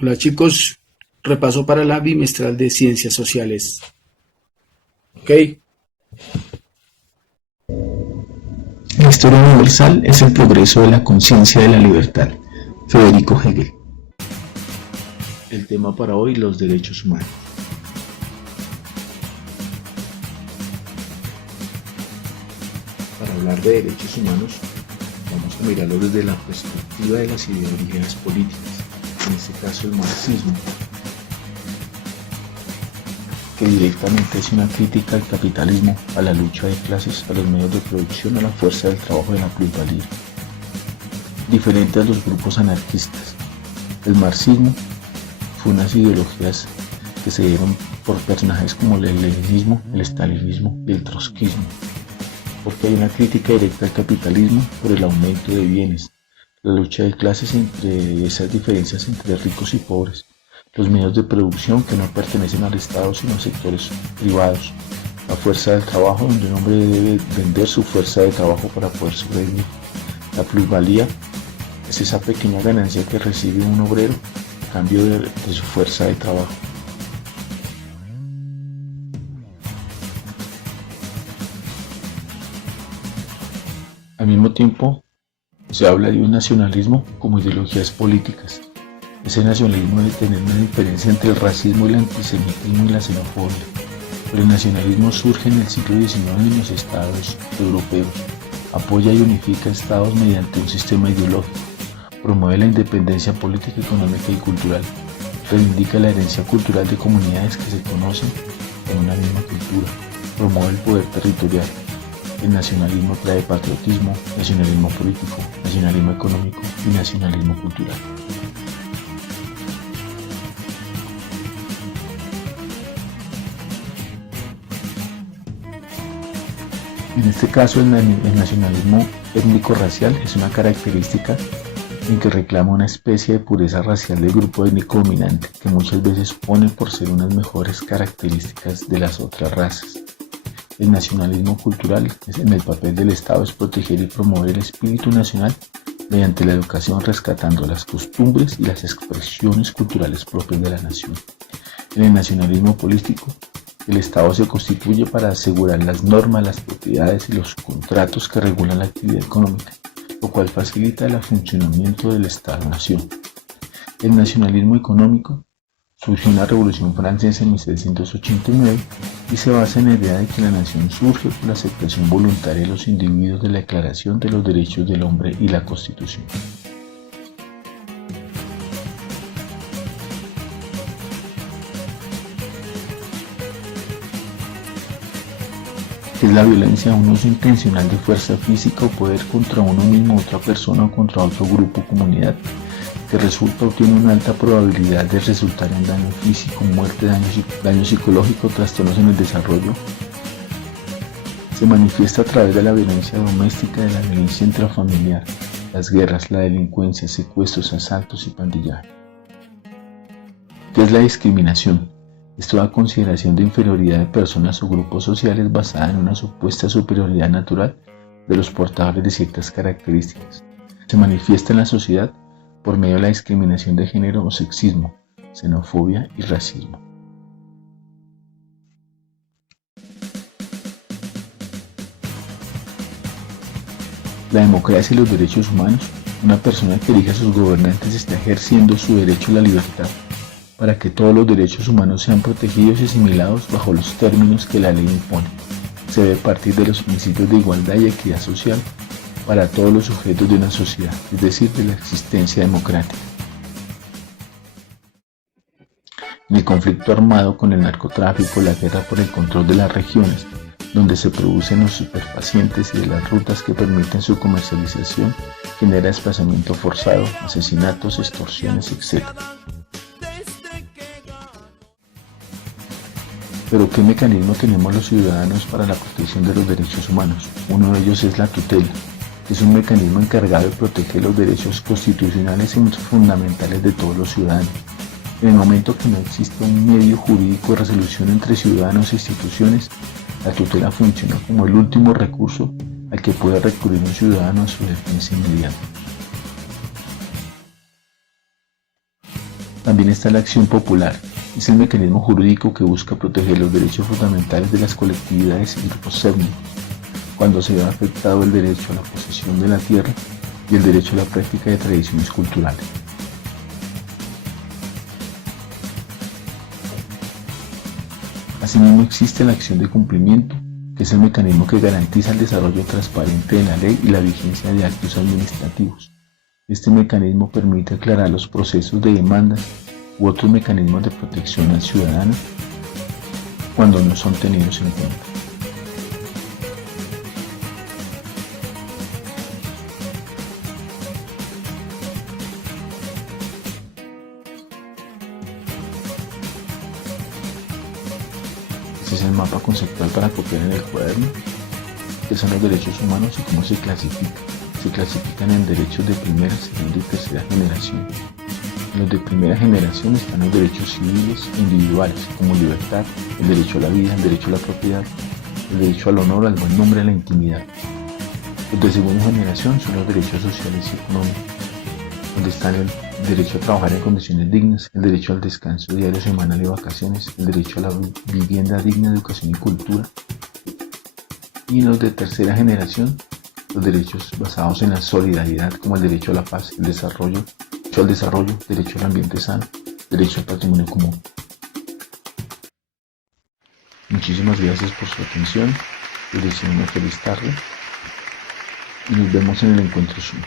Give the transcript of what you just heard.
Hola chicos, repaso para la bimestral de Ciencias Sociales. ¿Ok? La historia universal es el progreso de la conciencia de la libertad. Federico Hegel. El tema para hoy, los derechos humanos. Para hablar de derechos humanos, vamos a mirarlo desde la perspectiva de las ideologías políticas, en este caso el marxismo, que directamente es una crítica al capitalismo, a la lucha de clases, a los medios de producción, a la fuerza del trabajo y a la plusvalía. Diferente a los grupos anarquistas, el marxismo fue unas ideologías que se dieron por personajes como el leninismo, el stalinismo y el trotskismo, porque hay una crítica directa al capitalismo por el aumento de bienes, la lucha de clases entre esas diferencias entre ricos y pobres, los medios de producción que no pertenecen al Estado sino a sectores privados, la fuerza del trabajo donde un hombre debe vender su fuerza de trabajo para poder sobrevivir, la plusvalía es esa pequeña ganancia que recibe un obrero a cambio de su fuerza de trabajo. Al mismo tiempo, se habla de un nacionalismo como ideologías políticas. Ese nacionalismo debe tener una diferencia entre el racismo, el antisemitismo y la xenofobia. Pero el nacionalismo surge en el siglo XIX en los estados europeos. Apoya y unifica estados mediante un sistema ideológico. Promueve la independencia política, económica y cultural. Reivindica la herencia cultural de comunidades que se conocen en una misma cultura. Promueve el poder territorial. El nacionalismo trae patriotismo, nacionalismo político, nacionalismo económico y nacionalismo cultural. En este caso, el nacionalismo étnico-racial es una característica en que reclama una especie de pureza racial del grupo étnico dominante que muchas veces pone por ser unas mejores características de las otras razas. El nacionalismo cultural en el papel del Estado es proteger y promover el espíritu nacional mediante la educación, rescatando las costumbres y las expresiones culturales propias de la nación. En el nacionalismo político, el Estado se constituye para asegurar las normas, las propiedades y los contratos que regulan la actividad económica, lo cual facilita el funcionamiento del Estado-nación. El nacionalismo económico surgió en la Revolución Francesa en 1789 y se basa en la idea de que la nación surge por la aceptación voluntaria de los individuos de la Declaración de los Derechos del Hombre y la Constitución. Es la violencia, un uso intencional de fuerza física o poder contra uno mismo, otra persona o contra otro grupo o comunidad, que resulta o tiene una alta probabilidad de resultar en daño físico, muerte, daño psicológico, trastornos en el desarrollo. Se manifiesta a través de la violencia doméstica, de la violencia intrafamiliar, las guerras, la delincuencia, secuestros, asaltos y pandillaje. ¿Qué es la discriminación? Es toda consideración de inferioridad de personas o grupos sociales basada en una supuesta superioridad natural de los portadores de ciertas características. Se manifiesta en la sociedad por medio de la discriminación de género o sexismo, xenofobia y racismo. La democracia y los derechos humanos. Una persona que elija a sus gobernantes está ejerciendo su derecho a la libertad, para que todos los derechos humanos sean protegidos y asimilados bajo los términos que la ley impone. Se debe partir de los principios de igualdad y equidad social para todos los sujetos de una sociedad, es decir, de la existencia democrática. En el conflicto armado con el narcotráfico, la guerra por el control de las regiones, donde se producen los superfacientes y de las rutas que permiten su comercialización, genera desplazamiento forzado, asesinatos, extorsiones, etc. Pero ¿qué mecanismo tenemos los ciudadanos para la protección de los derechos humanos? Uno de ellos es la tutela, que es un mecanismo encargado de proteger los derechos constitucionales y fundamentales de todos los ciudadanos. En el momento que no exista un medio jurídico de resolución entre ciudadanos e instituciones, la tutela funciona como el último recurso al que puede recurrir un ciudadano a su defensa inmediata. También está la acción popular. Es el mecanismo jurídico que busca proteger los derechos fundamentales de las colectividades y grupos étnicos cuando se ve afectado el derecho a la posesión de la tierra y el derecho a la práctica de tradiciones culturales. Asimismo existe la acción de cumplimiento, que es el mecanismo que garantiza el desarrollo transparente de la ley y la vigencia de actos administrativos. Este mecanismo permite aclarar los procesos de demanda u otros mecanismos de protección al ciudadano cuando no son tenidos en cuenta. Este es el mapa conceptual para copiar en el cuaderno, que son los derechos humanos y cómo se clasifican. Se clasifican en derechos de primera, segunda y tercera generación. En los de primera generación están los derechos civiles e individuales, como libertad, el derecho a la vida, el derecho a la propiedad, el derecho al honor, al buen nombre, a la intimidad. Los de segunda generación son los derechos sociales y económicos, donde están el derecho a trabajar en condiciones dignas, el derecho al descanso diario, semanal y vacaciones, el derecho a la vivienda digna, educación y cultura. Y en los de tercera generación, los derechos basados en la solidaridad, como el derecho a la paz, el derecho al desarrollo, derecho al ambiente sano, derecho al patrimonio común. Muchísimas gracias por su atención, les deseo una feliz tarde y nos vemos en el encuentro Zoom.